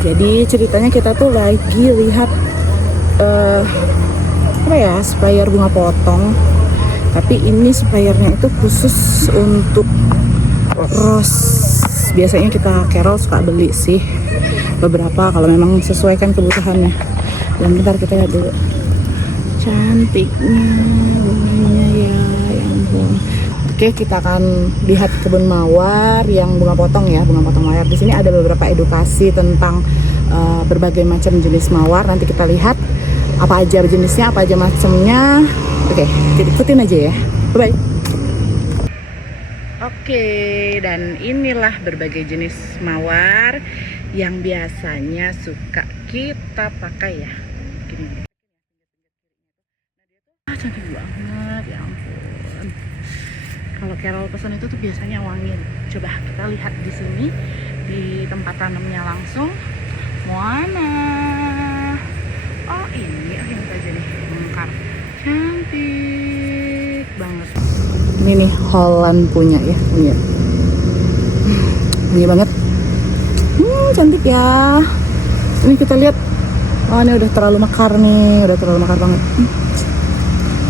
Jadi ceritanya kita tuh lagi lihat apa ya, sprayer bunga potong. Tapi ini sprayernya itu khusus untuk rose. Biasanya kita Carol suka beli sih beberapa kalau memang sesuaikan kebutuhannya. Dan bentar kita lihat dulu. Cantiknya bunganya ya ampun. Oke, kita akan lihat kebun mawar yang bunga potong ya, bunga potong mawar. Di sini ada beberapa edukasi tentang berbagai macam jenis mawar. Nanti kita lihat apa aja jenisnya, apa aja macamnya. Oke, kita ikutin aja ya. Bye. Oke, dan inilah berbagai jenis mawar yang biasanya suka kita pakai ya. Gini. Cantik banget, ya ampun. Kalau Carol pesan itu tuh biasanya wangi. Coba kita lihat di sini di tempat tanamnya langsung. Mana? Oh ini, yang saja nih mekar. Cantik banget. Ini nih Holland punya ya, punya. Wangi banget. Cantik ya. Ini kita lihat. Oh ini udah terlalu mekar nih, udah terlalu mekar banget.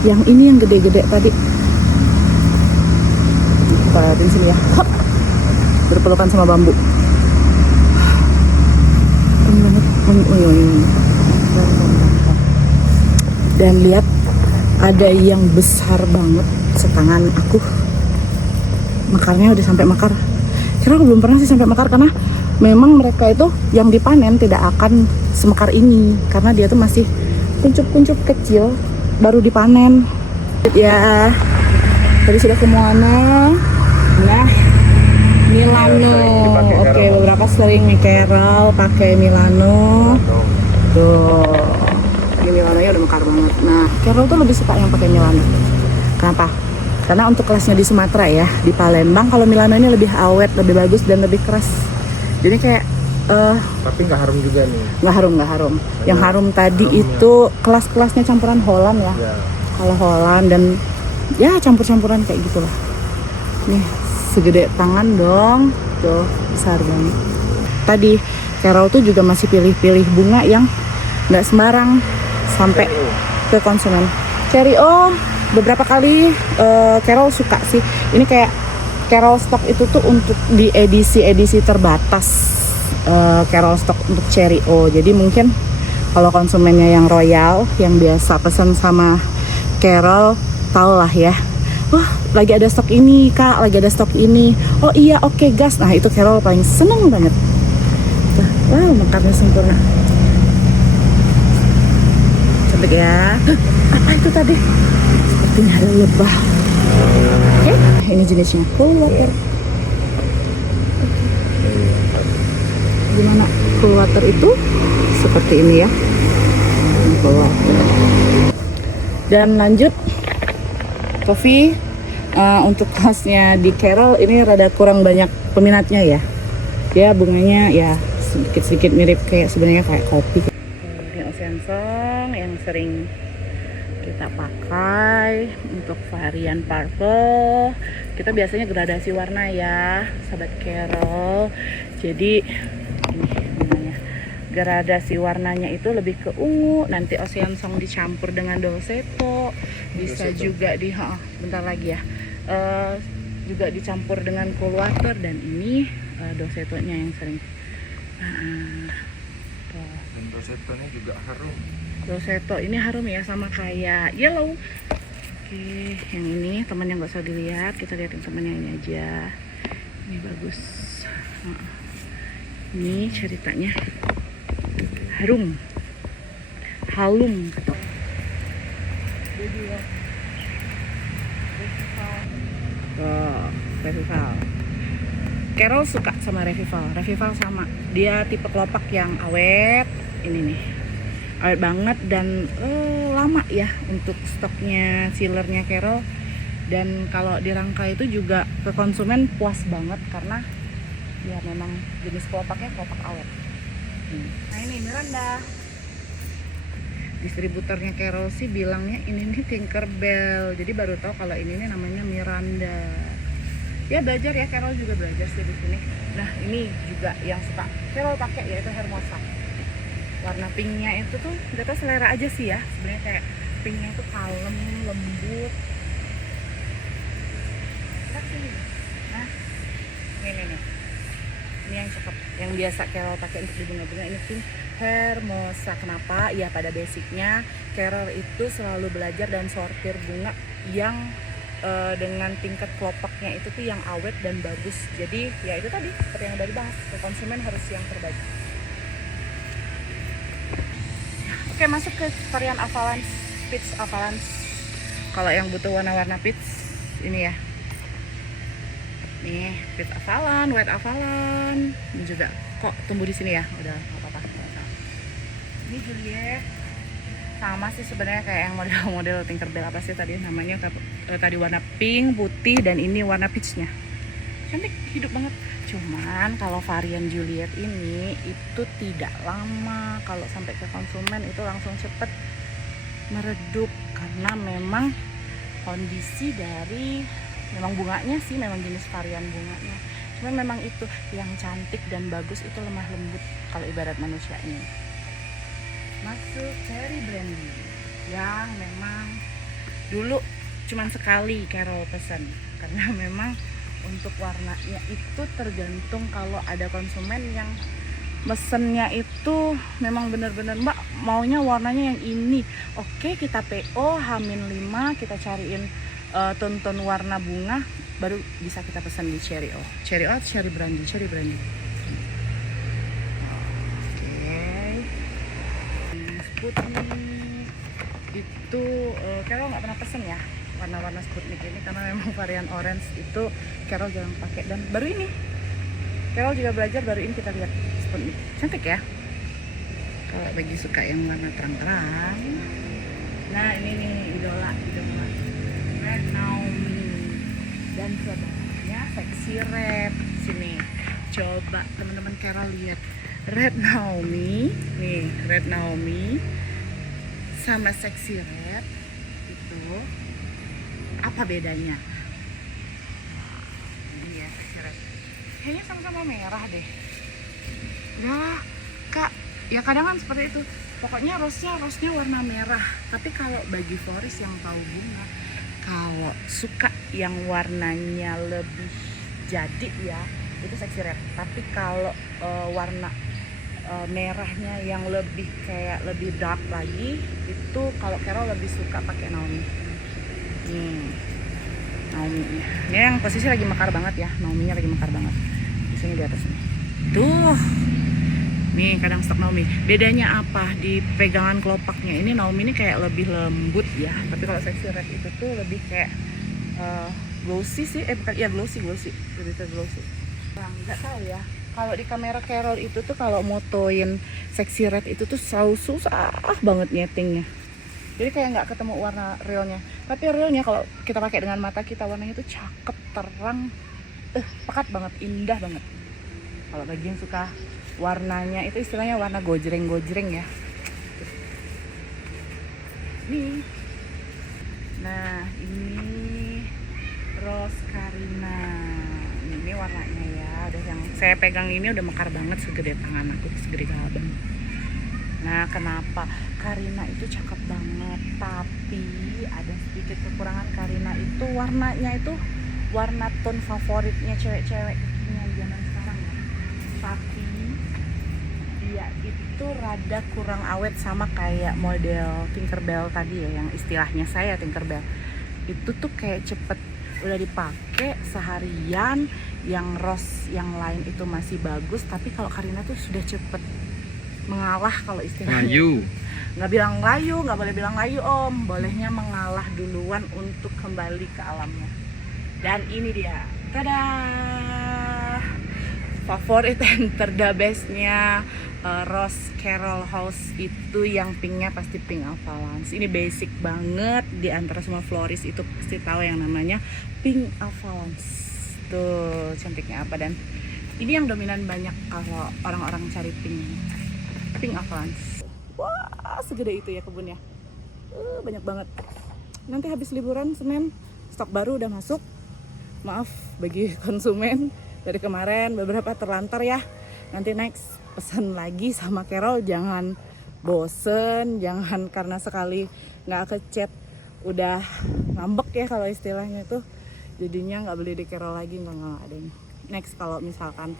Yang ini yang gede-gede tadi. Kita lihatin sini ya. Hop. Berpelukan sama bambu. Ini banget. Dan lihat ada yang besar banget setangan aku. Mekarnya udah sampai mekar. Kira aku belum pernah sih sampai mekar karena memang mereka itu yang dipanen tidak akan semekar ini karena dia tuh masih kuncup-kuncup kecil. Baru dipanen ya. Tadi sudah ke mana? Nah, Milano. Oke, beberapa sering nih Carol pakai Milano. Tuh, ini Milano nya udah mekar banget. Nah, Carol tuh lebih suka yang pakai Milano. Kenapa? Karena untuk kelasnya di Sumatera ya, di Palembang kalau Milano ini lebih awet, lebih bagus dan lebih keras. Jadi kayak tapi nggak harum juga nih. Nggak harum. Yang harum tadi itu kelas-kelasnya campuran Holland ya. Kalau Holland dan ya campur-campuran kayak gitulah. Nih segede tangan dong, tuh besar banget. Tadi Carol tuh juga masih pilih-pilih bunga yang nggak sembarang sampai ke konsumen. Cherry beberapa kali Carol suka sih. Ini kayak Carol stock itu tuh untuk di edisi terbatas. Carol stock untuk Cherry jadi mungkin kalau konsumennya yang royal yang biasa pesan sama Carol tau lah ya, wah lagi ada stok ini kak, lagi ada stok ini, oh iya oke, gas. Nah itu Carol paling seneng banget. Wow, mekarnya sempurna, cantik ya. Apa itu tadi? Sepertinya ada lebah. Oke, ini jenisnya cool water. Gimana cool water itu? Seperti ini ya. Cool water. Dan lanjut coffee. Untuk kelasnya di Carol ini rada kurang banyak peminatnya ya. Dia bunganya ya sedikit-sedikit mirip kayak sebenarnya kayak kopi. Ini Ocean Song yang sering kita pakai untuk varian purple. Kita biasanya gradasi warna ya, sahabat Carol. Jadi ini namanya gradasi warnanya itu lebih ke ungu. Nanti Ocean Song dicampur dengan Dolcetto, bisa juga bentar lagi ya, juga dicampur dengan cool water. Dan ini Dolcetto-nya yang sering. Dan Dolcetto-nya juga harum. Dolcetto ini harum ya, sama kayak yellow. Oke, yang ini temannya nggak usah dilihat, kita liatin temannya ini aja. Ini bagus. Ini ceritanya halum kata. Revival. Carol suka sama Revival sama. Dia tipe kelopak yang awet. Ini nih, awet banget dan lama ya untuk stoknya sealernya Carol. Dan kalau dirangkai itu juga ke konsumen puas banget karena ya memang jenis kelopaknya kelopak awet. Nah ini Miranda. Distributornya Carol sih bilangnya ini nih Tinkerbell. Jadi baru tahu kalau ini nih namanya Miranda. Ya belajar ya, Carol juga belajar sih di sini. Nah ini juga yang suka Carol pakai yaitu Hermosa. Warna pinknya itu tuh nggak tahu selera aja sih ya. Sebenarnya kayak pinknya tuh kalem, lembut. Lihat sini. Nah ini. Ini yang cakep, yang biasa Carol pakai untuk di bunga-bunga. Ini pink Hermosa. Kenapa? Ya pada basicnya Carol itu selalu belajar dan sortir bunga yang dengan tingkat kelopaknya itu tuh yang awet dan bagus. Jadi ya itu tadi seperti yang udah dibahas, konsumen harus yang terbaik. Oke, masuk ke varian Avalanche, Peach Avalanche. Kalau yang butuh warna-warna peach ini ya. Nih, Peach Avalanche, White Avalanche. Ini juga kok tumbuh di sini ya. Udah nggak apa-apa. Ini Juliet. Sama sih sebenarnya kayak yang model-model Tinkerbell apa sih tadi namanya, tadi warna pink, putih, dan ini warna peachnya. Cantik, hidup banget. Cuman kalau varian Juliet ini itu tidak lama, kalau sampai ke konsumen itu langsung cepet meredup karena memang kondisi dari memang bunganya sih, memang jenis varian bunganya. Cuman memang itu yang cantik dan bagus itu lemah lembut kalau ibarat manusia ini. Masuk Cherry Brandy yang memang dulu cuman sekali Carol pesan karena memang untuk warnanya itu tergantung kalau ada konsumen yang mesennya itu memang benar-benar Mbak maunya warnanya yang ini, oke kita PO H-5 kita cariin ton-ton warna bunga baru bisa kita pesan di Cherry O, Cherry Brandy. Sputnik itu Carol nggak pernah pesen ya warna-warna Sputnik ini karena memang varian orange itu Carol jarang pakai, dan baru ini Carol juga belajar, baru ini kita lihat Sputnik cantik ya kalau bagi suka yang warna terang-terang. Nah ini nih idola Red Naomi dan sebagainya Sexy Red. Sini coba teman-teman Carol lihat Red Naomi, nih Red Naomi sama Sexy Red itu apa bedanya? Ini ya Sexy Red, kayaknya sama-sama merah deh. Ya kak, ya kadang kan seperti itu. Pokoknya rosnya warna merah. Tapi kalau bagi florist yang tahu bunga, kalau suka yang warnanya lebih jadi ya itu Sexy Red. Tapi kalau warna merahnya yang lebih kayak lebih dark lagi itu kalau Carol lebih suka pakai Naomi. Naomi ini yang posisi lagi mekar banget ya, Naomi-nya lagi mekar banget di sini di atas nih. Tuh nih kadang stok Naomi. Bedanya apa di pegangan kelopaknya? Ini Naomi ini kayak lebih lembut ya, tapi kalau Sexy Red itu tuh lebih kayak glossy sih, bukan ya glossy lebih ke glossy. Nggak tahu ya. Kalau di kamera Carol itu tuh kalau motoin Sexy Red itu tuh selalu susah banget nyetingnya. Jadi kayak nggak ketemu warna realnya. Tapi realnya kalau kita pakai dengan mata kita warnanya tuh cakep, terang, pekat banget, indah banget. Kalau bagi yang suka warnanya itu istilahnya warna gojreng ya. Nih. Nah ini Rose Karina. Ini warnanya ya, udah yang saya pegang ini udah mekar banget segede tangan aku, segede gaban. Nah kenapa? Karina itu cakep banget, tapi ada sedikit kekurangan. Karina itu warnanya itu warna tone favoritnya cewek-cewek yang zaman sekarang ya. Tapi dia itu rada kurang awet sama kayak model Tinkerbell tadi ya, yang istilahnya saya Tinkerbell. Itu tuh kayak cepet udah dipakai seharian, yang rose yang lain itu masih bagus, tapi kalau Karina tuh sudah cepet mengalah kalau istilahnya. Layu. Nggak bilang layu, nggak boleh bilang layu om, bolehnya mengalah duluan untuk kembali ke alamnya. Dan ini dia, tada, favorit and terdabesnya Rose Carol House itu yang pinknya pasti pink Avalanche. Ini basic banget, di antara semua florist itu pasti tahu yang namanya pink Avalanche. Tuh cantiknya apa, dan ini yang dominan banyak kalau orang-orang cari pink Avalanche. Wah segede itu ya kebunnya, banyak banget. Nanti habis liburan Senin stok baru udah masuk. maaf bagi konsumen dari kemarin beberapa terlantar ya. Nanti next pesan lagi sama Carol, jangan bosen, jangan karena sekali nggak kechat udah ngambek ya kalau istilahnya tuh, jadinya nggak beli di Carol lagi, nggak ada. Next kalau misalkan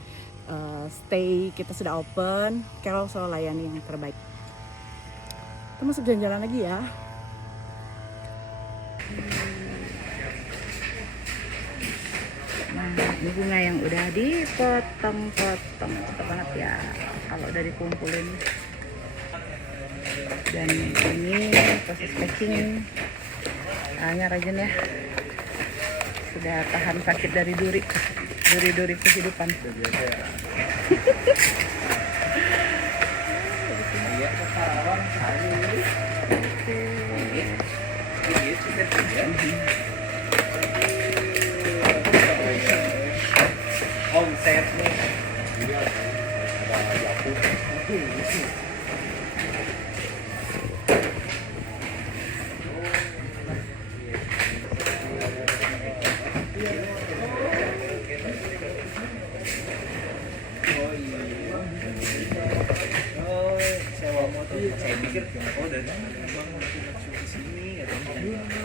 stay kita sudah open, Carol selalu layani yang terbaik. Kita masuk jalan-jalan lagi ya. Nah, ini bunga yang udah dipotong-potong, cepet banget ya kalau udah dikumpulin. Dan ini proses packing, hanya rajin ya, sudah tahan sakit dari duri kehidupan. Omset nih. Sewa motor. Saya pikir dari mana bang langsung ke sini atau